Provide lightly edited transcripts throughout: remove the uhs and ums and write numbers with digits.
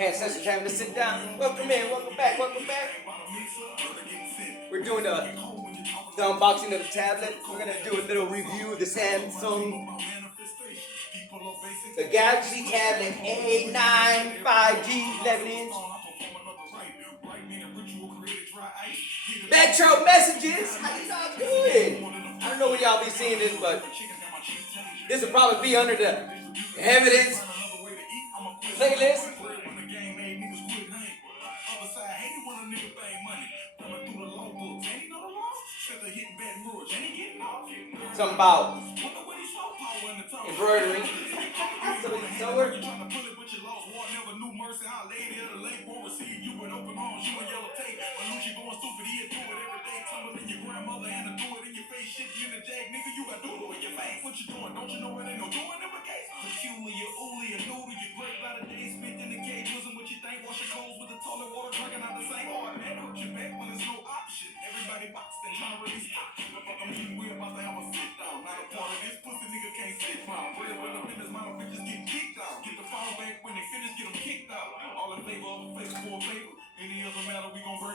Ancestors having to sit down. Welcome in, welcome back, welcome back. We're doing the unboxing of the tablet. We're gonna do a little review of the Samsung, the Galaxy Tablet A9 5G 11-inch. Metro Messages. How y'all doing? I don't know when y'all be seeing this, but this will probably be under the evidence playlist. Something about embroidery. So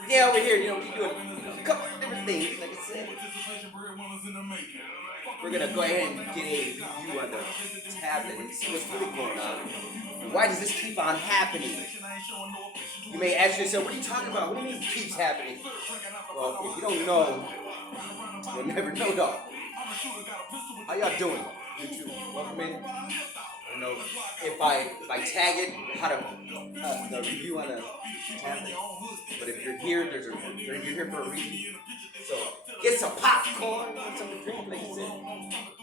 yeah, over here, we doing a couple of different things, like I said. We're gonna go ahead and get a review on the tablet and see what's really going on. And why does this keep on happening? You may ask yourself, what are you talking about? What do you mean it keeps happening? Well, if you don't know, you'll never know, dog. How y'all doing? YouTube, welcome in. I don't know if I tag it, how to the review on the tablet. But if you're here, you're here for a reason. So get some popcorn, something to drink, like I said.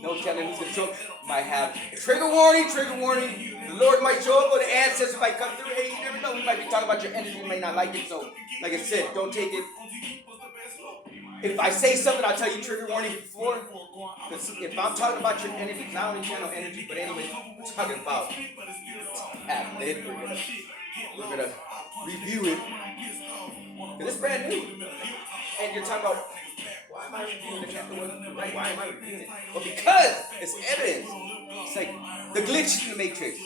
No telling who's gonna show up. Might have trigger warning, trigger warning. The Lord might show up or the ancestors might come through. Hey, you never know. We might be talking about your energy, you may not like it. So, like I said, don't take it. If I say something, I'll tell you trigger warning before. Because if I'm talking about your energy, because I don't channel energy, but anyway, we're talking about tablet. We're gonna review it. Because it's brand new. And you're talking about, why am I reviewing the tablet? Right? Why am I reviewing it? Well, because it's evidence. It's like the glitch in the Matrix.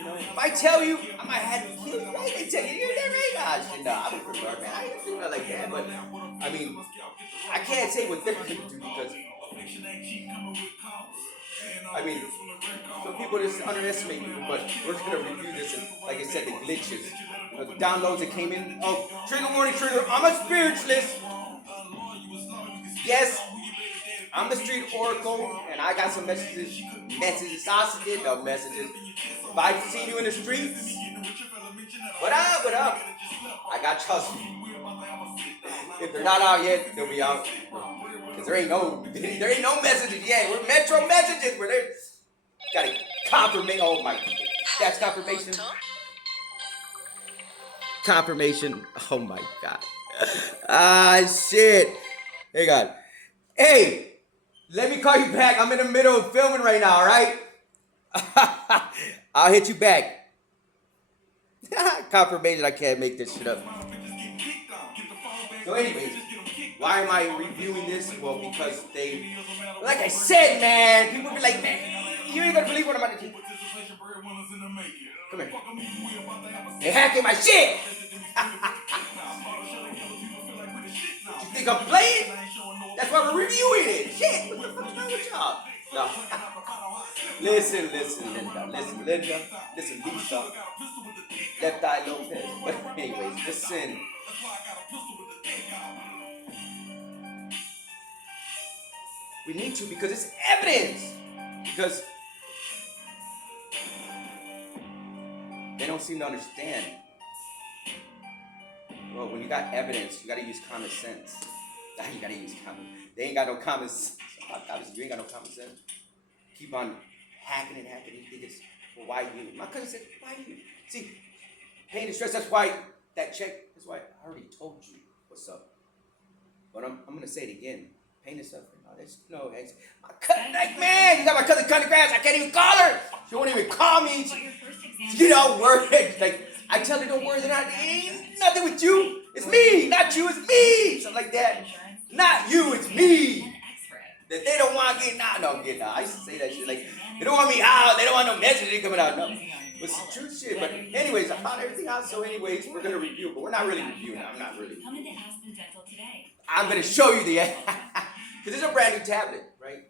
If I tell you, I might have to kill you. I can tell you, you're there, right? Shit, no, I would prefer, man. I ain't do nothing like that. But, I mean, I can't say what they're going to do because, I mean, some people just underestimate people, but we're going to review this. And, like I said, the glitches, the downloads that came in. Oh, trigger warning, trigger. I'm a spiritualist. Yes, I'm the street oracle, and I got some messages. I did no messages. If I see you in the streets, what up, what up? I got trust. If they're not out yet, they'll be out. Because there ain't no messages yet. We're Metro Messages. We're there. Got a confirmation. Oh my, that's confirmation. Confirmation. Oh my God. Ah, shit. Hey, God. Hey, let me call you back. I'm in the middle of filming right now, all right? I'll hit you back. Confirmation, I can't make this shit up. So anyways, why am I reviewing this? Well, because they, like I said, man, people be like, man, you ain't gonna believe what I'm about to do. Come here. They hacking my shit. You think I'm playing? That's why we're reviewing it. Shit, what the fuck's wrong with y'all? No. Listen, Linda. Listen, Lisa. Left Eye Lopez. But anyways, listen. We need to because it's evidence. Because they don't seem to understand. Well, when you got evidence, you gotta use common sense. You gotta use common. They ain't got no common sense. You ain't got no common sense. Keep on hacking. You think it's, well, why you? My cousin said, why you? See, pain and stress. That's why that check. That's why I already told you what's up. But I'm gonna say it again. Pain and suffering. No, there's no. My cousin, like, man, you got my cousin cutting grass. I can't even call her. She won't even call me. She get all worried. Like, I tell her, don't worry, ain't nothing with you. It's me, not you, it's me. Something like that. Not you, it's me. That they don't want to get out. No, I'm getting out. I used to say that shit. Like, they don't want me out. They don't want no messaging coming out. No. with some true shit. But anyways, I found everything out. So anyways, we're gonna review, but we're not really reviewing. I'm not really. Come into Aspen Dental today. I'm gonna show you the because it's a brand new tablet, right?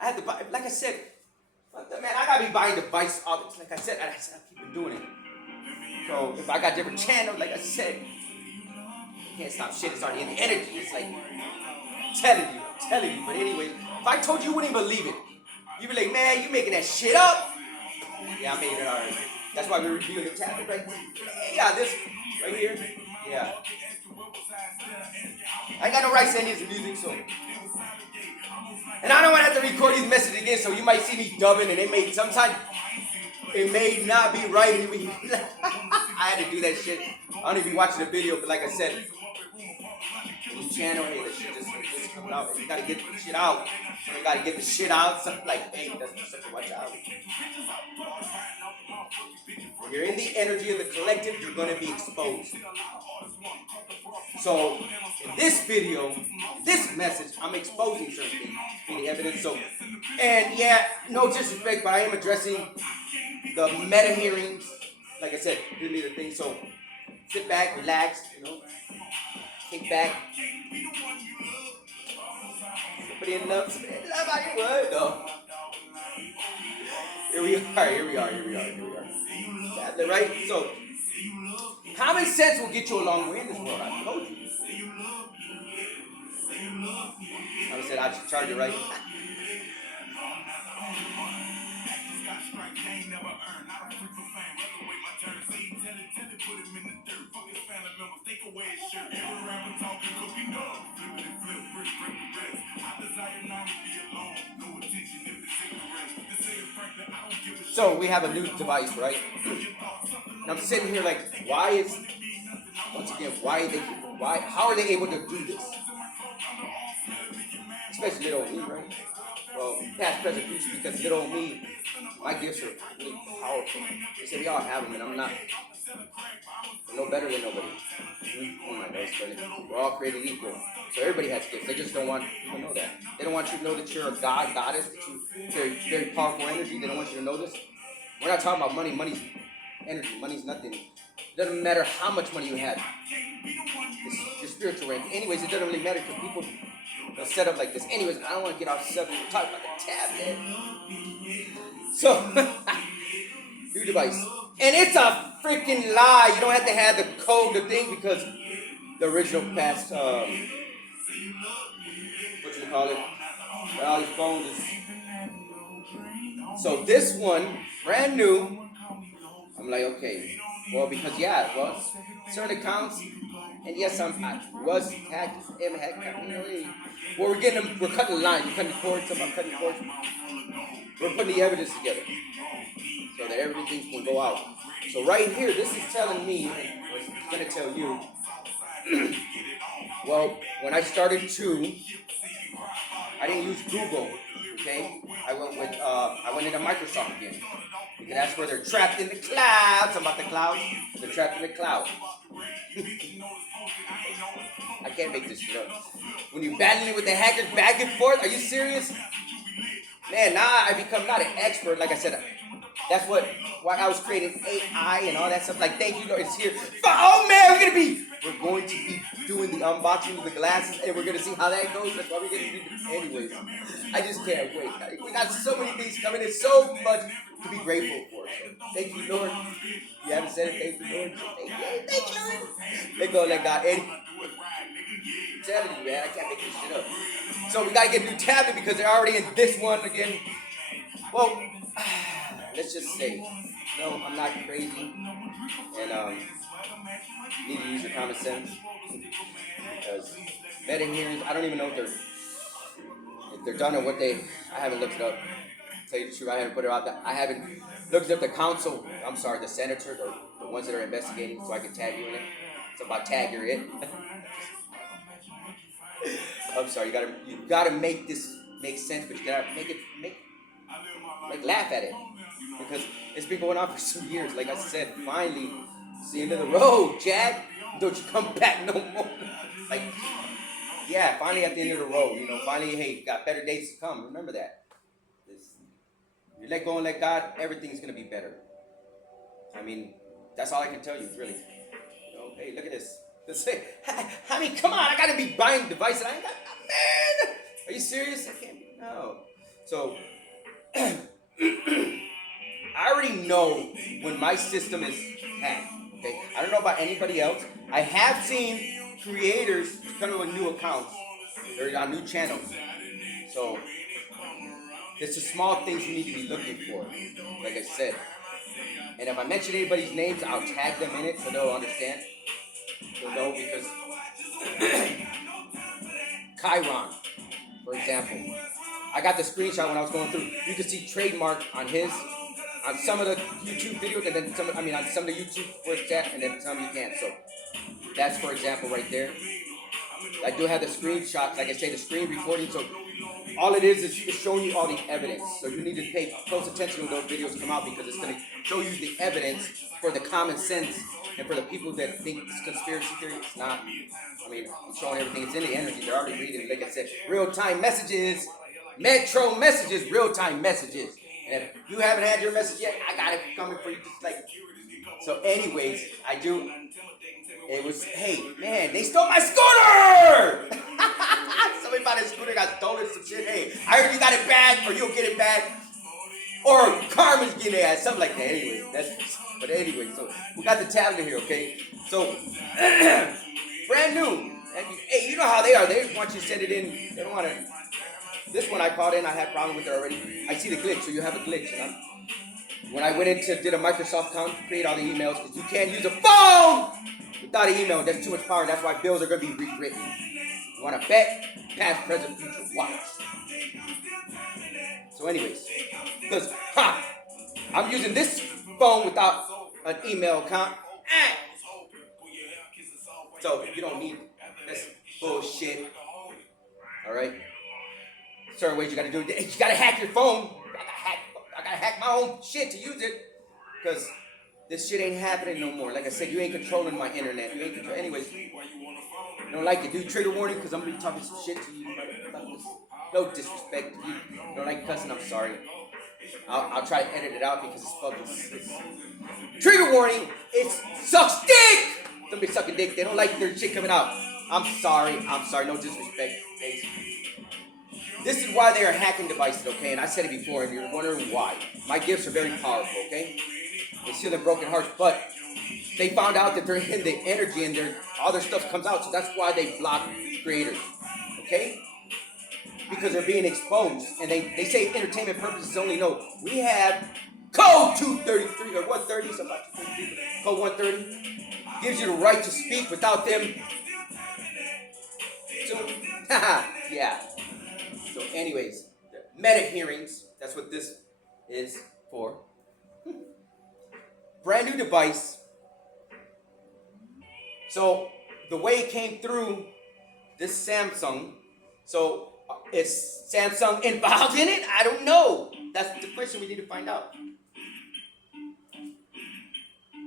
I had to buy, like I said, fuck that, man. I gotta be buying device all the, like I said, I keep doing it. So if I got different channels, like I said, you can't stop shit. It's already in the energy. It's like I'm telling you. But anyways, if I told you, you wouldn't even believe it. You'd be like, man, you making that shit up. Yeah, I made it already. That's why we're reviewing the tablet right here. Yeah, this right here. Yeah. I ain't got no right saying this music, so. And I don't want to have to record these messages again, so you might see me dubbing, and it may not be right. I had to do that shit. I don't even be watching the video, but like I said, this channel, hey, this shit just comes out. You gotta get the shit out. You gotta get the shit out. Something like, hey, that's something to watch out. When you're in the energy of the collective, you're gonna be exposed. So, in this video, this message, I'm exposing certain things, the evidence. So, and yeah, no disrespect, but I am addressing the meta hearings. Like I said, really the thing. So, sit back, relax, kick back. Put in love how you would, though. Here we are. Right? So, common sense will get you a long way in this world. I told you. I said I should charge it right. So we have a new device, right? And I'm sitting here like, how are they able to do this? Especially little old me, right? Well, past, present, future, because little old me, my gifts are really powerful. They say we all have them, and I'm not. I'm no better than nobody. Oh my God, we're all created equal. So everybody has gifts. They just don't want you to know that. They don't want you to know that you're a god, goddess, that you're very, very powerful energy. They don't want you to know this. We're not talking about money. Money's energy. Money's nothing. It doesn't matter how much money you have. It's your spiritual rank. Anyways, it doesn't really matter because people they'll set up like this. Anyways, I don't want to get off subject. We're talking about the tablet. So, new device. And it's a freaking lie. You don't have to have the code, the thing, because the original past, what you call it, all these phones is. So this one, brand new, I'm like, okay. Well, because, yeah, well, certain accounts, and yes, I was hacked, well, we're cutting the line. We're cutting the cords, I'm cutting the cords. We're putting the evidence together so that everything can go out. So right here, this is telling me, and it's going to tell you, well, when I started to, I didn't use Google, okay? I went into Microsoft again. Because that's where they're trapped in the clouds. I'm about the clouds. They're trapped in the cloud. I can't make this shit up. When you're battling with the hackers back and forth, are you serious? Man, now I become not an expert. Like I said, that's why I was creating AI and all that stuff. Like, thank you, Lord, it's here. Oh man, we're going to be doing the unboxing of the glasses, and we're gonna see how that goes. That's why we're gonna do it. Anyways, I just can't wait. We got so many things coming. There's so much to be grateful for. So, thank you, Lord. You haven't said it. Thank you, Lord. Thank you, Lord. Let go, let God. I'm telling you, man, I can't make this shit up. So we gotta get a new tablet because they're already in this one again. Well, let's just say, no, I'm not crazy, and you need to use your common sense because meta hearings, I don't even know if they're done or what I haven't looked it up. To tell you the truth, I haven't put it out there. I haven't looked up the senators or the ones that are investigating, so I can tag you in it. It's about tag you're it. I'm sorry, you gotta make this make sense, but you gotta laugh at it. Because it's been going on for 2 years. Like I said, finally, it's the end of the road, Jack. Don't you come back no more. Like, yeah, finally at the end of the road. Finally, hey, got better days to come. Remember that. You let go and let God, everything's gonna be better. I mean, that's all I can tell you, really. Hey, look at this. I mean, come on, I gotta be buying devices. I ain't got, man. Are you serious? I can't. No. So, I already know when my system is hacked. Okay, I don't know about anybody else. I have seen creators come to a new accounts. They're on new channels. So, it's the small things you need to be looking for. Like I said. And if I mention anybody's names, I'll tag them in it so they'll understand. They'll know because Chiron, for example. I got the screenshot when I was going through. You can see trademark on some of the YouTube videos, and then on some of the YouTube where it's at, and then some you can't. So that's, for example, right there. I do have the screenshots, like I say, the screen recording. So all it is showing you all the evidence. So you need to pay close attention when those videos come out because it's going to show you the evidence for the common sense and for the people that think it's conspiracy theory. It's not. I mean, it's showing everything. It's in the energy. They're already reading, like I said, real-time messages, Metro messages, real-time messages. And if you haven't had your message yet, I got it coming for you. Just like so. Anyways, I do. It was, hey, man, they stole my scooter! Somebody bought a scooter, got stolen some shit. Hey, I heard you got it back, or you'll get it back. Or karma's getting it, something like that. Anyway, so we got the tablet here, okay? So, brand new. And, hey, you know how they are. They want you to send it in. They don't want to. This one I called in, I had a problem with it already. I see the glitch, so you have a glitch. When I went into, did a Microsoft account, create all the emails, because you can't use a phone without an email. That's too much power. That's why bills are going to be rewritten. You want to bet? Past, present, future. Watch. So anyways, because, I'm using this phone without an email account. So you don't need this bullshit. All right? Certain ways you got to do it. You got to hack your phone. I got to hack my own shit to use it. Because this shit ain't happening no more. Like I said, you ain't controlling my internet. You ain't controlling. Anyways, I don't like it. Do trigger warning because I'm going to be talking some shit to you. No disrespect to you. Don't like cussing, I'm sorry. I'll try to edit it out because it's trigger warning. It sucks dick. Somebody sucking dick. They don't like their shit coming out. I'm sorry. No disrespect. This is why they are hacking devices, okay? And I said it before, and you're wondering why. My gifts are very powerful, okay? They seal their broken hearts, but they found out that they're in the energy and all their stuff comes out, so that's why they block creators, okay? Because they're being exposed, and they say entertainment purposes only. No, we have code 233 or 130, something like 233. Code 130 gives you the right to speak without them. So, yeah. So, anyways, meta hearings. That's what this is for. Brand new device. So the way it came through this Samsung. So is Samsung involved in it? I don't know. That's the question we need to find out.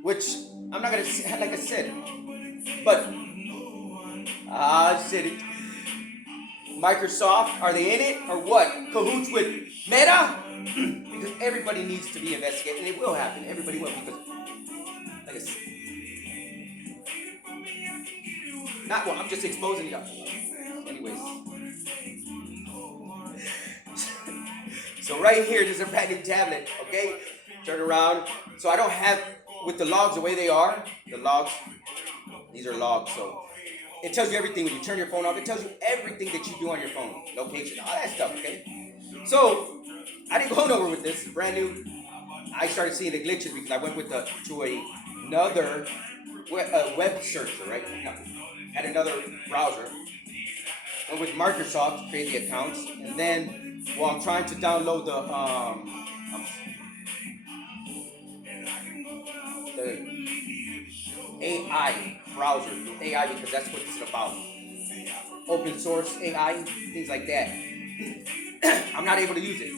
Which I'm not gonna say, like I said, but shit. Microsoft, are they in it or what? Cahoots with Meta? Because everybody needs to be investigated, and it will happen. Everybody will, because like I said, not well. I'm just exposing you. Anyways, so right here, this is a brand new tablet. Okay, turn around. So I don't have with the logs the way they are. The logs, these are logs. So it tells you everything when you turn your phone off. It tells you everything that you do on your phone, location, all that stuff. Okay, so I didn't go nowhere with this. It's brand new. I started seeing the glitches because I went to another web searcher, right? No, had another browser. Went with Microsoft to create the accounts, and then I'm trying to download the AI browser, AI, because that's what it's about. Open source AI, things like that. I'm not able to use it.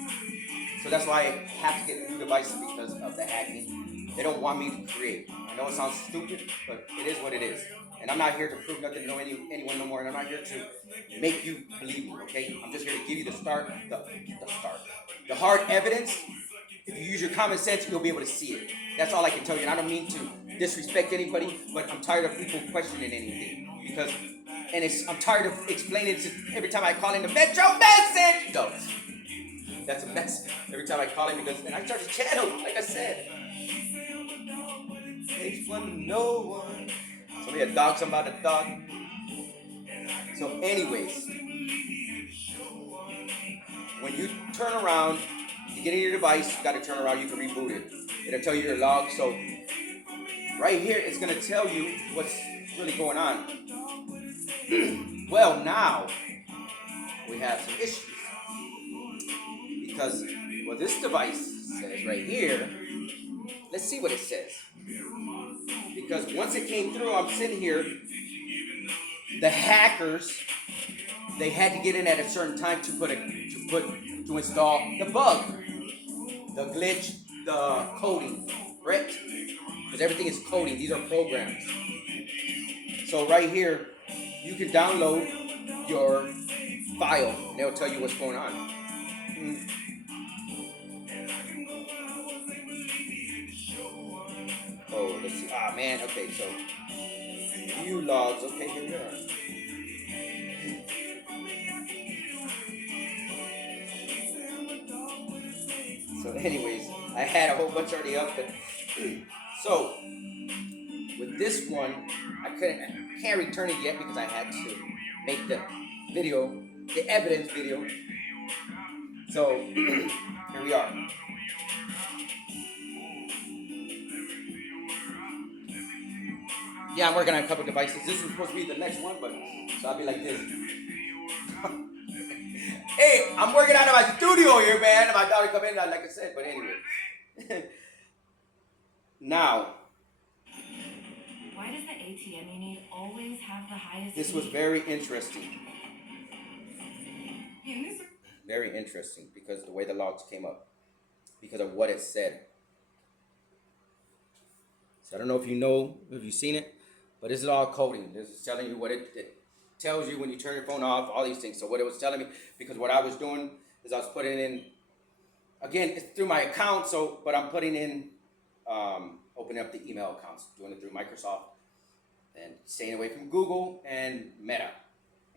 So that's why I have to get new devices because of the hacking. They don't want me to create. I know it sounds stupid, but it is what it is. And I'm not here to prove nothing to anyone no more. And I'm not here to make you believe me, okay? I'm just here to give you the hard evidence if you use your common sense, you'll be able to see it. That's all I can tell you. And I don't mean to disrespect anybody, but I'm tired of people questioning anything because, I'm tired of explaining to every time I call in the Metro message. No, that's a mess. Every time I call in and I start to channel, like I said. Makes fun of no one. Somebody a dog, somebody a dog. So, anyways, when you turn around, you get in your device, you got to turn around, you can reboot it. It'll tell you your log. So, right here, it's going to tell you what's really going on. Well, now we have some issues. Because what this device says right here, let's see what it says. Because once it came through, I'm sitting here, the hackers, they had to get in at a certain time to install the bug, the glitch, the coding, right? Because everything is coding. These are programs. So right here, you can download your file, and they'll tell you what's going on. Oh, let's see. Ah, man. Okay, so view logs. Okay, here we are. So, anyways, I had a whole bunch already up, but so with this one, I can't return it yet because I had to make the video, the evidence video. So here we are. Yeah, I'm working on a couple devices. This is supposed to be the next one, but so I'll be like this. Hey, I'm working out of my studio here, man. My daughter come in, like I said, but anyway. Now. Why does the ATM you need always have the highest? This was very interesting. Very interesting because the way the logs came up, because of what it said. So I don't know if you've seen it, but this is all coding. This is telling you what it tells you when you turn your phone off, all these things. So what it was telling me, because what I was doing is I was putting in, again, it's through my account, but I'm putting in, opening up the email accounts, doing it through Microsoft, and staying away from Google and Meta,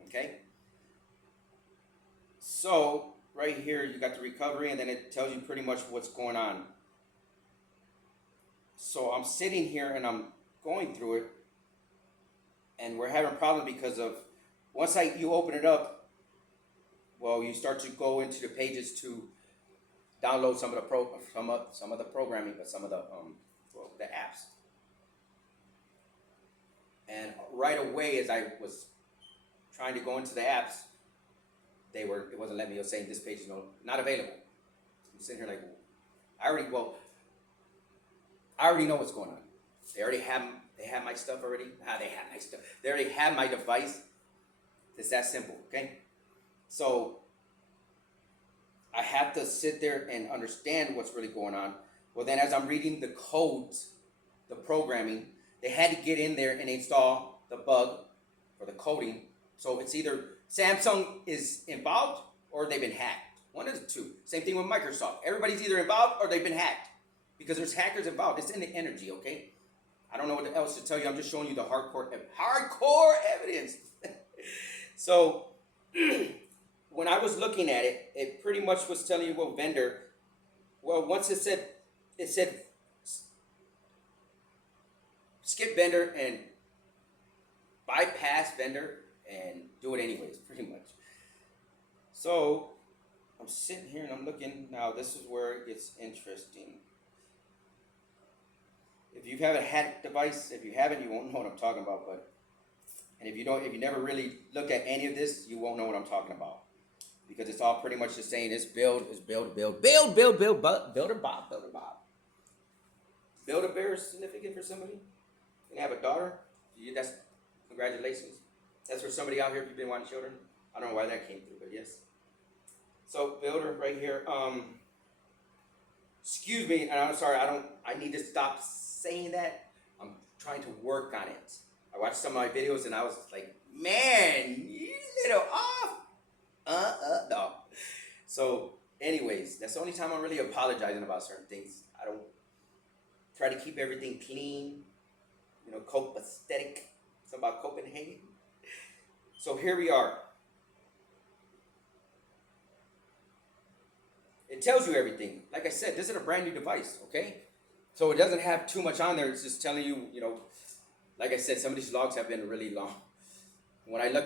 okay? So right here, you got the recovery, and then it tells you pretty much what's going on. So I'm sitting here and I'm going through it, and we're having a problem because of once you open it up, well, you start to go into the pages to download some of the programming, but some of the apps. And right away, as I was trying to go into the apps, it wasn't letting me. It was saying this page is not available. I'm sitting here like, I already know what's going on. They have my stuff already. They have my stuff. They already have my device. It's that simple, okay? So I have to sit there and understand what's really going on. Well, then as I'm reading the codes, the programming, they had to get in there and install the bug or the coding. So it's either Samsung is involved or they've been hacked. One of the two. Same thing with Microsoft. Everybody's either involved or they've been hacked. Because there's hackers involved. It's in the energy, okay? I don't know what else to tell you. I'm just showing you the hardcore evidence. So when I was looking at it, it pretty much was telling you what vendor. Well, once it said skip vendor and bypass vendor and do it anyways, pretty much. So I'm sitting here and I'm looking. Now this is where it gets interesting. If you have a hacked device, if you haven't, you won't know what I'm talking about. And if you never really look at any of this, you won't know what I'm talking about. Because it's all pretty much the same. It's build, Builder Bob. Build a bear is significant for somebody. You have a daughter. That's congratulations. That's for somebody out here if you've been wanting children. I don't know why that came through, but yes. So Builder right here. Excuse me, and I'm sorry. I need to stop saying that. I'm trying to work on it. I watched some of my videos and I was like, man, you little off. No. So Anyways, that's the only time I'm really apologizing about certain things. I don't try to keep everything clean, you know, cope aesthetic. It's about Copenhagen. So here we are. It tells you everything. Like I said, this is a brand new device, okay? So it doesn't have too much on there. It's just telling you, you know, like I said, some of these logs have been really long. When I looked